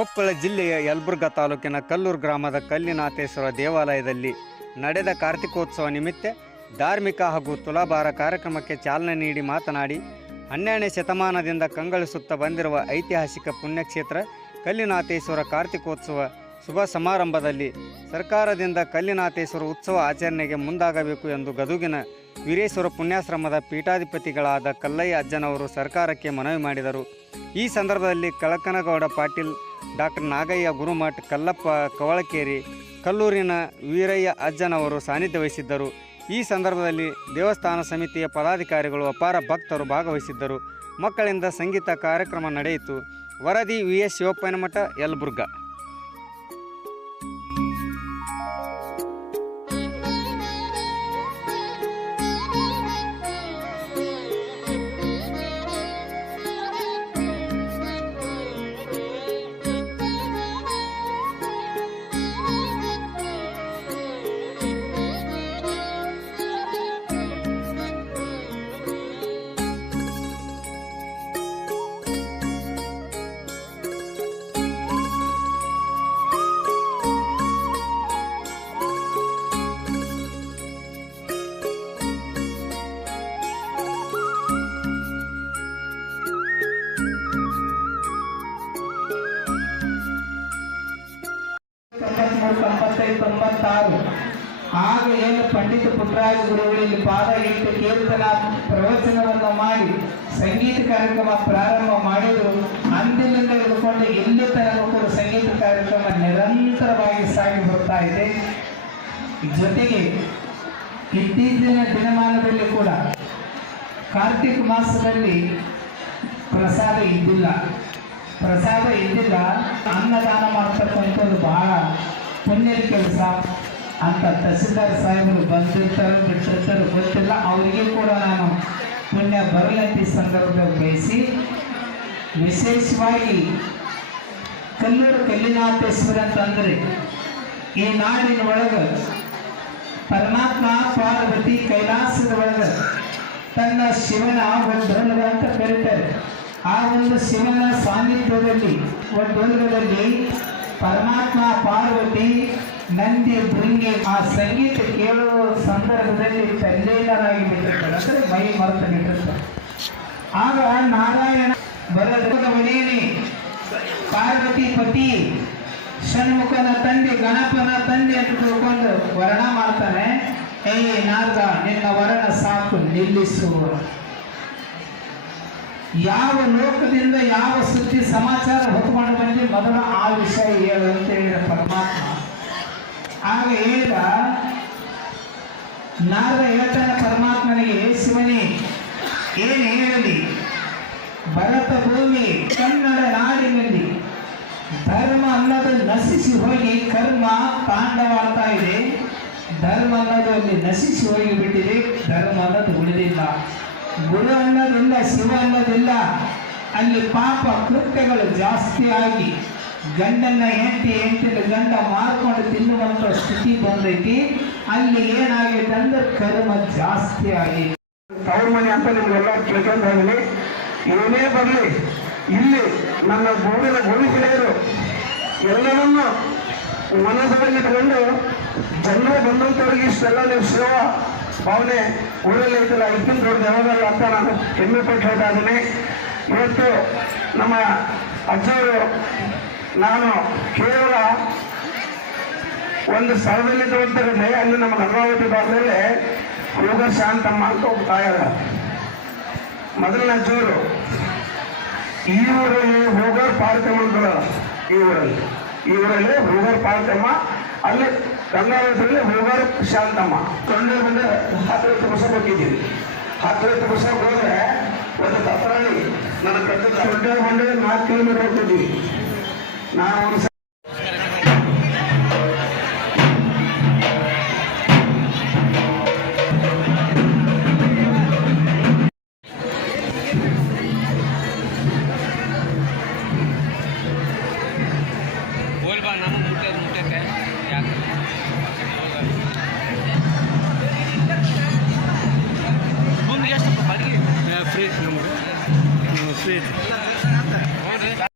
ಕೊಪ್ಪಳ ಜಿಲ್ಲೆಯ ಯಲಬುರ್ಗಾ ತಾಲೂಕಿನ ಕಲ್ಲೂರು ಗ್ರಾಮದ ಕಲ್ಲಿನಾಥೇಶ್ವರ ದೇವಾಲಯದಲ್ಲಿ ನಡೆದ ಕಾರ್ತಿಕೋತ್ಸವ ನಿಮಿತ್ತ ಧಾರ್ಮಿಕ ಹಾಗೂ ತುಲಾಭಾರ ಕಾರ್ಯಕ್ರಮಕ್ಕೆ ಚಾಲನೆ ನೀಡಿ ಮಾತನಾಡಿ 12ನೇ ಶತಮಾನದಿಂದ ಕಂಗೊಳಿಸುತ್ತಾ ಬಂದಿರುವ ಐತಿಹಾಸಿಕ ಪುಣ್ಯಕ್ಷೇತ್ರ ಕಲ್ಲಿನಾಥೇಶ್ವರ ಕಾರ್ತಿಕೋತ್ಸವ ಶುಭ ಸಮಾರಂಭದಲ್ಲಿ ಸರ್ಕಾರದಿಂದ ಕಲ್ಲಿನಾಥೇಶ್ವರ ಉತ್ಸವ ಆಚರಣೆಗೆ ಮುಂದಾಗಬೇಕು ಎಂದು ಗದುಗಿನ ವೀರೇಶ್ವರ ಪುಣ್ಯಾಶ್ರಮದ ಪೀಠಾಧಿಪತಿಗಳಾದ ಕಲ್ಲಯ್ಯ ಅಜ್ಜನವರು ಸರ್ಕಾರಕ್ಕೆ ಮನವಿ ಮಾಡಿದರು. ಈ ಸಂದರ್ಭದಲ್ಲಿ ಕಳಕನಗೌಡ ಪಾಟೀಲ್, ಡಾಕ್ಟರ್ ನಾಗಯ್ಯ ಗುರುಮಠ್, ಕಲ್ಲಪ್ಪ ಕವಳಕೇರಿ, ಕಲ್ಲೂರಿನ ವೀರಯ್ಯ ಅಜ್ಜನವರು ಸಾನ್ನಿಧ್ಯ ವಹಿಸಿದ್ದರು. ಈ ಸಂದರ್ಭದಲ್ಲಿ ದೇವಸ್ಥಾನ ಸಮಿತಿಯ ಪದಾಧಿಕಾರಿಗಳು, ಅಪಾರ ಭಕ್ತರು ಭಾಗವಹಿಸಿದ್ದರು. ಮಕ್ಕಳಿಂದ ಸಂಗೀತ ಕಾರ್ಯಕ್ರಮ ನಡೆಯಿತು. ವರದಿ VS ಶಿವಪ್ಪನಮಠ, ಯಲಬುರ್ಗಾ. ಆಗ ಏನು ಪಂಡಿತ ಪುಟ್ಟರಾಜ ಗುರುಗಳಲ್ಲಿ ಪಾದ ಇಟ್ಟು ಕೀರ್ತನ ಪ್ರವಚನವನ್ನು ಮಾಡಿ ಸಂಗೀತ ಕಾರ್ಯಕ್ರಮ ಪ್ರಾರಂಭ ಮಾಡಿದರು. ಅಂದಿನಿಂದ ಹಿಡ್ಕೊಂಡು ಇಲ್ಲಿ ತನಕ ಸಂಗೀತ ಕಾರ್ಯಕ್ರಮ ನಿರಂತರವಾಗಿ ಸಾಗಿ ಬರ್ತಾ ಇದೆ. ಜೊತೆಗೆ ಇತ್ತೀಚಿನ ದಿನಮಾನದಲ್ಲಿ ಕೂಡ ಕಾರ್ತಿಕ ಮಾಸದಲ್ಲಿ ಪ್ರಸಾದ ಇದ್ದಿಲ್ಲ. ಅನ್ನದಾನ ಮಾಡ್ತಕ್ಕಂಥದ್ದು ಬಹಳ ಪುಣ್ಯದ ಕೆಲಸ ಅಂತ ತಹಸೀಲ್ದಾರ್ ಸಾಹೇಬರು ಬಂದಿರ್ತಾರೋ ಬಿಟ್ಟಿರ್ತಾರೋ ಗೊತ್ತಿಲ್ಲ. ಅವರಿಗೆ ಕೂಡ ನಾನು ಪುಣ್ಯ ಬರಲಂತ ಸಂದರ್ಭದಲ್ಲಿ ಬಯಸಿ, ವಿಶೇಷವಾಗಿ ಕಲ್ಲೂರು ಕಲ್ಲಿನಾಥೇಶ್ವರ ಅಂತಂದರೆ ಈ ನಾಡಿನ ಒಳಗೆ ಪರಮಾತ್ಮ ಪಾರ್ವತಿ ಕೈಲಾಸದ ಒಳಗೆ ತನ್ನ ಶಿವನ ಒಂದು ಅಂತ ಕರೀತಾರೆ. ಆ ಒಂದು ಶಿವನ ಸಾನ್ನಿಧ್ಯದಲ್ಲಿ ಒಂದು ಪರಮಾತ್ಮ ಪಾರ್ವತಿ ನಂದಿ ಭೃಂಗಿ ಆ ಸಂಗೀತ ಕೇಳುವ ಸಂದರ್ಭದಲ್ಲಿ ತಲ್ಲೀನರಾಗಿ ಬಿಟ್ಟಿರ್ತಾರೆ, ಅಂದರೆ ಮೈ ಮರೆತು ಬಿಟ್ಟಿರ್ತಾರೆ. ಆಗ ನಾರಾಯಣ ಬರೋದ್ರ ಒಡೆಯನೇ ಪಾರ್ವತಿ ಪತಿ ಷಣ್ಮುಖನ ತಂದೆ ಗಣಪನ ತಂದೆ ಅಂತ ತಿಳ್ಕೊಂಡು ವರ್ಣ ಮಾಡ್ತಾನೆ. ನಾಗ ನಿನ್ನ ವರ್ಣ ಸಾಕು ನಿಲ್ಲಿಸು. ಯಾವ ಲೋಕದಿಂದ ಯಾವ ಸುದ್ದಿ ಸಮಾಚಾರ ಹೊತ್ಕೊಂಡು ಬಂದು ಮೊದಲು ಆ ವಿಷಯ ಹೇಳು ಅಂತ ಹೇಳಿದ ಪರಮಾತ್ಮ. ಆಗ ಹೇಳಿದ ನಾರದ ಹೇಳ್ತಾನೆ ಪರಮಾತ್ಮನಿಗೆ, ಶಿವನೇ ಏನು ಹೇಳಲಿ, ಭರತ ಭೂಮಿ ಕನ್ನಡ ನಾಡಿನಲ್ಲಿ ಧರ್ಮ ಅನ್ನೋದು ನಶಿಸಿ ಹೋಗಿ ಕರ್ಮ ತಾಂಡವಾಡ್ತಾ ಇದೆ. ಧರ್ಮ ಅನ್ನೋದು ಅಲ್ಲಿ ನಶಿಸಿ ಹೋಗಿ ಬಿಟ್ಟಿದೆ, ಧರ್ಮ ಅನ್ನೋದು ಉಳಿದಿಲ್ಲ. ಗುರು ಅನ್ನೋದಿಲ್ಲ, ಶಿವ ಅನ್ನೋದಿಲ್ಲ. ಅಲ್ಲಿ ಪಾಪ ಕೃತ್ಯಗಳು ಜಾಸ್ತಿ ಆಗಿ ಗಂಡನ್ನ ಹೆಂಡತಿನ ಗಂಡ ಮಾರ್ಕೊಂಡು ತಿನ್ನುವಂಥ ಸ್ಥಿತಿ ಬಂದೈತಿ. ಅಲ್ಲಿ ಏನಾಗೈತೆ ಅಂದ್ರೆ ಕರ್ಮ ಜಾಸ್ತಿ ಆಗಿ ತವ್ರ ಮನೆ ಅಂತ ನಿಮ್ಗೆಲ್ಲ ತಿಳ್ಕೊಂಡು ಹೋಗಲಿ. ಏನೇ ಬರಲಿ, ಇಲ್ಲಿ ನನ್ನ ಊರಿನ ಗುರುಹಿರಿಯರು ಎಲ್ಲರನ್ನು ಮನಸ್ಸಲ್ಲಿಟ್ಕೊಂಡು ಜನರು ಬಂದಂಥವ್ರಿಗೆ ಇಷ್ಟೆಲ್ಲ ನೀವು ಸೇವಾ ಭಾವನೆ ಊರಲ್ಲಿ ಐತಲ್ಲ, ಇದಕ್ಕಿಂತ ದೊಡ್ಡ ಯಾವಾಗಲ್ಲ ಅಂತ ನಾನು ಹೆಮ್ಮೆ ಪಟ್ಟು ಹೇಳ್ತಾ ಇದ್ದೀನಿ. ಇವತ್ತು ನಮ್ಮ ಅಜ್ಜವರು ನಾನು ಕೇವಲ ಒಂದು ಸ್ಥಳದಲ್ಲಿ ತಗೊಳ್ತಾರೆ. ಅಲ್ಲಿ ನಮ್ಮ ಗಂಗಾವತಿ ಭಾಗದಲ್ಲಿ ಯೋಗ ಶಾಂತಮ್ಮ ಅಂತ ಒಬ್ಬ ತಾಯಾರ ಮೊದಲನೇ ಅಜ್ಜವರು ಈ ಊರಲ್ಲಿ ಹೋಗೋರ್ ಪಾರ್ಥಮ್ಮ. ಈ ಊರಲ್ಲಿ ಹೋಗೋರ್ ಪಾರ್ಥಮ್ಮ, ಅಲ್ಲಿ ಗಂಗಾವತಿಯಲ್ಲಿ ಹೋಗೋರ್ ಶಾಂತಮ್ಮ. ತೊಂದರೆ ಬಂದರೆ 10 ವರ್ಷ ಹೋಗಿದ್ದೀವಿ. 10 ವರ್ಷ ಹೋದ್ರೆ ಒಂದು ತಪ್ಪರಾಳಿ ನನ್ನ ಕಟ್ಟದ ದೊಡ್ಡ ಬಂಡೆ 4 ಕಿಲೋಮೀಟರ್ ಹೋಗ್ತಿದ್ದೀವಿ ನಾವು. ಫ್ರೀ ನಮಗೆ ಫ್ರೀ